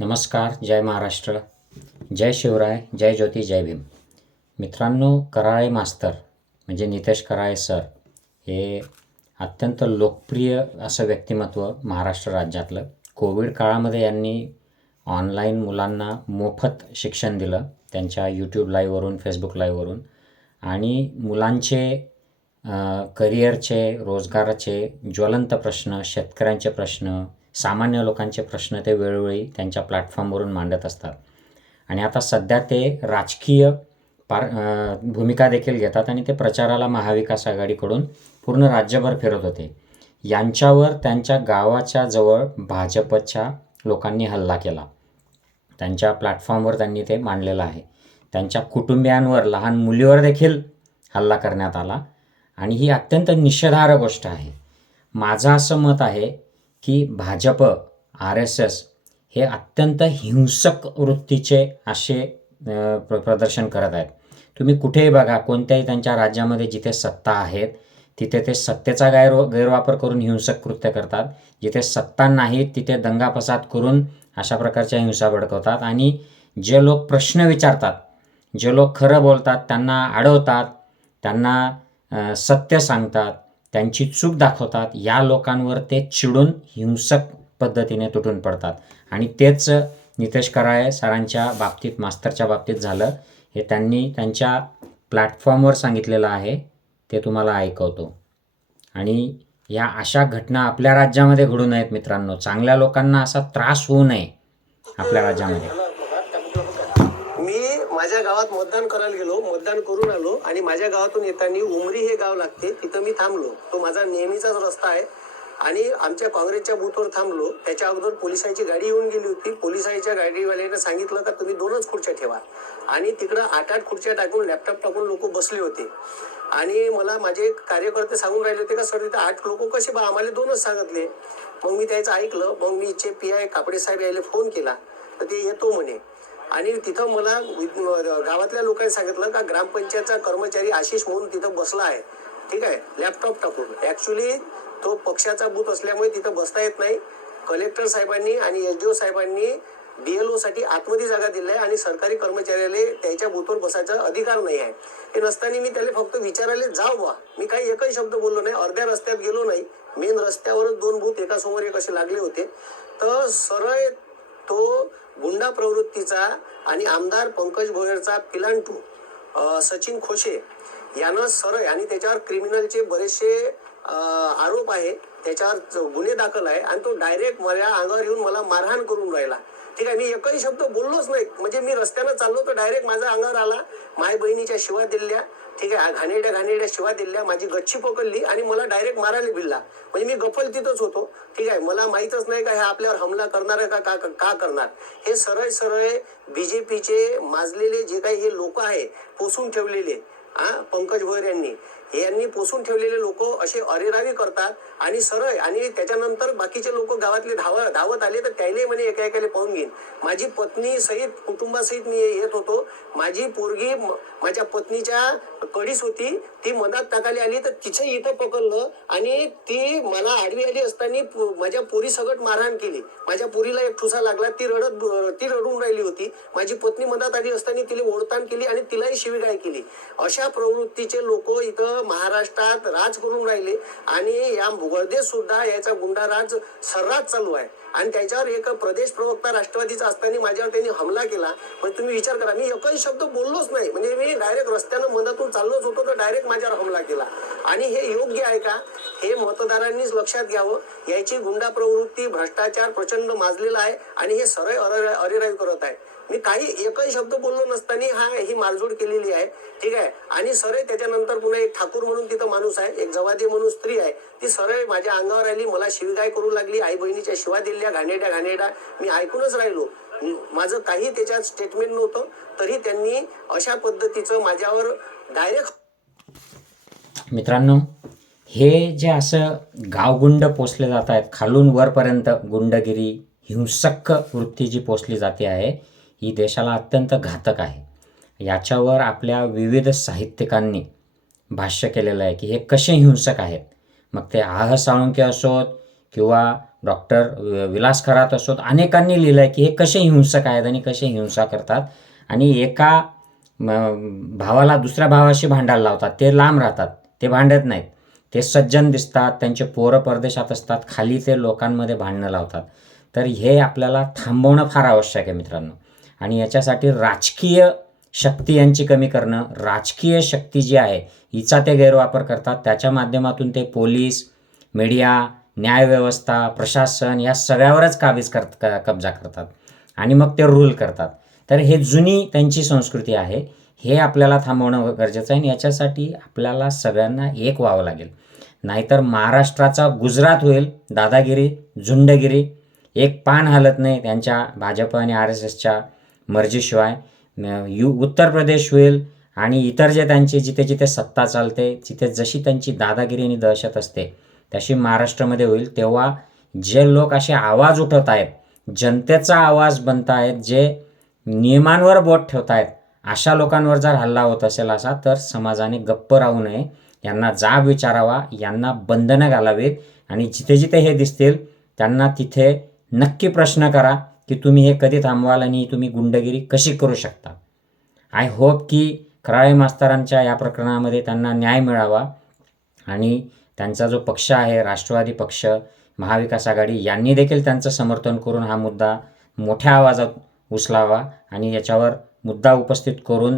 नमस्कार जय महाराष्ट्र जय शिवराय जय ज्योती जय भीम. मित्रांनो कराळे मास्तर म्हणजे नितेश कराळे सर हे अत्यंत लोकप्रिय असं व्यक्तिमत्व महाराष्ट्र राज्यातलं. कोविड काळामध्ये यांनी ऑनलाईन मुलांना मोफत शिक्षण दिलं त्यांच्या यूट्यूब लाईव्हवरून फेसबुक लाईव्हवरून आणि मुलांचे करिअरचे रोजगाराचे ज्वलंत प्रश्न शेतकऱ्यांचे प्रश्न सामान्य लोकांचे प्रश्न ते वेळोवेळी त्यांच्या प्लॅटफॉर्मवरून मांडत असतात. आणि आता सध्या ते राजकीय पार भूमिका देखील घेतात आणि ते प्रचाराला महाविकास आघाडीकडून पूर्ण राज्यभर फिरत होते. यांच्यावर त्यांच्या गावाच्या जवळ भाजपच्या लोकांनी हल्ला केला. त्यांच्या प्लॅटफॉर्मवर त्यांनी ते मांडलेलं आहे. त्यांच्या कुटुंबियांवर लहान मुलीवर देखील हल्ला करण्यात आला. आणि ही अत्यंत निषेधार्ह गोष्ट आहे. माझं असं मत आहे की भाजप आर एस एस हे अत्यंत हिंसक वृत्तीचे असे प्र प्रदर्शन करत आहेत. तुम्ही कुठेही बघा कोणत्याही त्यांच्या राज्यामध्ये जिथे सत्ता आहेत तिथे ते सत्तेचा गैर गैरवापर करून हिंसक कृत्य करतात. जिथे सत्ता नाहीत तिथे दंगा फसाद करून अशा प्रकारच्या हिंसा भडकवतात. आणि जे लोक प्रश्न विचारतात जे लोक खरं बोलतात त्यांना अडवतात त्यांना सत्य सांगतात त्यांची चूक दाखवतात. या लोकांवर ते चिडून हिंसक पद्धतीने तुटून पडतात. आणि तेच नितेश कराळे सरांच्या बाबतीत मास्तरच्या बाबतीत झालं. हे त्यांनी त्यांच्या प्लॅटफॉर्मवर सांगितलेलं आहे. ते तुम्हाला ऐकवतो. आणि या अशा घटना आपल्या राज्यामध्ये घडू नयेत मित्रांनो. चांगल्या लोकांना असा त्रास होऊ नये आपल्या राज्यामध्ये. माझ्या गावात मतदान करायला गेलो मतदान करून आलो आणि माझ्या गावातून येताना उमरी हे गाव लागते तिथं मी थांबलो. तो माझा नेहमीचाच रस्ता आहे. आणि आमच्या काँग्रेसच्या बूथवर थांबलो. त्याच्या अगोदर पोलिसांची गाडी येऊन गेली होती. पोलिसांच्या गाडीवाल्याने सांगितलं का तुम्ही दोनच खुर्च्या ठेवा. आणि तिकडं आठ आठ खुर्च्या टाकून लॅपटॉप टाकून लोक बसले होते. आणि मला माझे कार्यकर्ते सांगून राहिले होते का सर तिथे आठ लोक कसे बा आम्हाला दोनच सांगितले. मग मी त्याचं ऐकलं. मग मी चे पी आय कापडे साहेब यायला फोन केला. तर ते येतो म्हणे. आणि तिथं मला वि- गावातल्या लोकांनी सांगितलं का ग्रामपंचायतचा कर्मचारी आशिष म्हणून तिथं बसला आहे. ठीक आहे? लॅपटॉप टाकून. ऍक्च्युली तो पक्षाचा बूथ असल्यामुळे तिथं बसता येत नाही. कलेक्टर साहेबांनी आणि एस डी ओ साहेबांनी डीएलओ साठी आतमध्ये जागा दिली आहे आणि सरकारी कर्मचाऱ्याला त्याच्या बूथवर बसायचा अधिकार नाही आहे. हे नसताना मी त्याला फक्त विचारायला जाव बा मी काही एकही शब्द बोललो नाही. अर्ध्या रस्त्यात गेलो नाही. मेन रस्त्यावरच दोन बूथ एकासमोर एक असे लागले होते. तर सरळ तो गुंडा प्रवृत्तीचा आणि आमदार पंकज भोयरचा पिलांटू सचिन खोशे यानं सरळ आणि त्याच्यावर क्रिमिनलचे बरेचसे आरोप आहे. त्याच्यावर गुन्हे दाखल आहे आणि तो डायरेक्ट माझ्या अंगावर येऊन मला मारहाण करून राहिला. ठीक आहे मी एकही शब्द बोललोच नाही. म्हणजे मी रस्त्यानं चाललो तर डायरेक्ट माझ्या अंगावर आला. माय बहिणीच्या शिवा दिल्या. ठीक आहे घाणेरड्या घाणेरड्या शिवा दिल्या माझी गच्ची पकडली आणि मला डायरेक्ट मारायला भिडला. म्हणजे मी गफल तिथंच होतो. ठीक आहे मला माहीतच नाही का हे आपल्यावर हमला करणार आहे का का का करणार? हे सरळ सरळ बीजेपीचे माजलेले जे काही हे लोक आहे पोसून ठेवलेले हा? पंकज भोयर यांनी. यांनी पोसून ठेवलेले लोक असे अरेरावी करतात आणि सरळ आणि त्याच्यानंतर बाकीचे लोक गावातले धाव धावत आले तर त्याला म्हणे एका एकाला पाहून घेईन. माझी पत्नी सहित कुटुंबासहित मी येत होतो. माझी पोरगी माझ्या पत्नीच्या कडीस होती. ती मधात टाकाली आली तर तिच्या इथं पकडलं आणि ती मला आडवी आली असताना माझ्या पोरी सगट मारहाण केली. माझ्या पोरीला एक ठुसा लागला. ती रडत ती रडून राहिली होती. माझी पत्नी मधात आली असताना तिला ओढताण केली आणि तिलाही शिवीगाळ केली. अशा प्रवृत्तीचे लोक इथं महाराष्ट्रात राज करून राहिले. आणि या भूगर्देत सुद्धा याचा गुंडाराज सर्रास चालू आहे. आणि त्याच्यावर एक प्रदेश प्रवक्ता राष्ट्रवादीचा असताना माझ्यावर त्यांनी हमला केला. पण तुम्ही विचार करा मी एकही शब्द बोललोच नाही. म्हणजे मी डायरेक्ट रस्त्यानं मधातून चाललोच होतो तर डायरेक्ट माझ्यावर हमला केला. आणि हे योग्य आहे का? हे मतदारांनीच लक्षात घ्यावं. याची गुंडा प्रवृत्ती भ्रष्टाचार प्रचंड माजलेला आहे आणि हे सरळ अरे करत आहे. मी काही एकही शब्द बोललो नसताना हा ही मालजोड केलेली आहे. ठीक आहे? आणि सरळ त्याच्यानंतर पुन्हा एक ठाकूर म्हणून तिथं माणूस आहे एक जवादी म्हणून स्त्री आहे. ती सरळ माझ्या अंगावर आली मला शिवगाय करू लागली आई बहिणीच्या शिवा दिल्या घाणेड्या घाणेड्या मी ऐकूनच राहिलो. माझं काही त्याच्यात स्टेटमेंट नव्हतं. तरी त्यांनी अशा पद्धतीचं माझ्यावर डायरेक्ट मित्रांनो हे जे असं गावगुंड पोचले जात आहेत खालून वरपर्यंत गुंडगिरी हिंसक वृत्ती जी पोचली जाते आहे ही देशाला अत्यंत घातक आहे. याच्यावर आपल्या विविध साहित्यिकांनी भाष्य केलेलं आहे की हे कसे हिंसक आहेत. मग ते आह साळुंके असोत किंवा डॉक्टर विलास खरात असोत अनेकांनी लिहिलं आहे की हे कसे हिंसक आहेत आणि कसे हिंसा करतात. आणि एका भावाला दुसऱ्या भावाशी भांडायला लावतात. ते लांब राहतात ते भांडत नाहीत. ते सज्जन दिसतात त्यांचे पोरं परदेशात असतात खाली ते लोकांमध्ये भांडणं लावतात. तर हे आपल्याला थांबवणं फार आवश्यक आहे मित्रांनो. आणि याच्यासाठी राजकीय शक्ती यांची कमी करणं राजकीय शक्ती जी आहे हिचा ते गैरवापर करतात. त्याच्या माध्यमातून ते पोलीस मीडिया न्यायव्यवस्था प्रशासन या सगळ्यावरच काबीज कर क- कब्जा करतात. आणि मग ते रूल करतात. तर हे जुनी त्यांची संस्कृती आहे. हे आपल्याला थांबवणं गरजेचं आहे आणि याच्यासाठी आपल्याला सगळ्यांना एक व्हावं लागेल. नाहीतर महाराष्ट्राचा गुजरात होईल. दादागिरी झुंडगिरी एक पान हलत नाही त्यांच्या भाजप आणि आर एस एसच्या मर्जीशिवाय. यू उत्तर प्रदेश होईल आणि इतर जे त्यांची जिथे जिथे सत्ता चालते जिथे जशी त्यांची दादागिरी आणि दहशत असते तशी महाराष्ट्रामध्ये होईल तेव्हा जे लोक असे आवाज उठवत आहेत जनतेचा आवाज बनत आहेत जे नियमांवर बोट ठेवत आहेत अशा लोकांवर जर हल्ला होत असेल असा तर समाजाने गप्प राहू नये. यांना जाब विचारावा यांना बंधनं घालावीत आणि जिथे जिथे हे दिसतील त्यांना तिथे नक्की प्रश्न करा की तुम्ही हे कधी थांबवाल आणि तुम्ही गुंडगिरी कशी करू शकता. आय होप की कराळे मास्तरांच्या या प्रकरणामध्ये त्यांना न्याय मिळावा आणि त्यांचा जो पक्ष आहे राष्ट्रवादी पक्ष महाविकास आघाडी यांनी देखील त्यांचं समर्थन करून हा मुद्दा मोठ्या आवाजात उचलावा आणि याच्यावर मुद्दा उपस्थित करून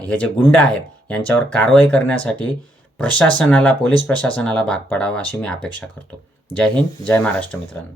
हे जे गुंड आहेत यांच्यावर कारवाई करण्यासाठी प्रशासनाला पोलीस प्रशासनाला भाग पडावा अशी मी अपेक्षा करतो. जय हिंद जय महाराष्ट्र मित्रांनो.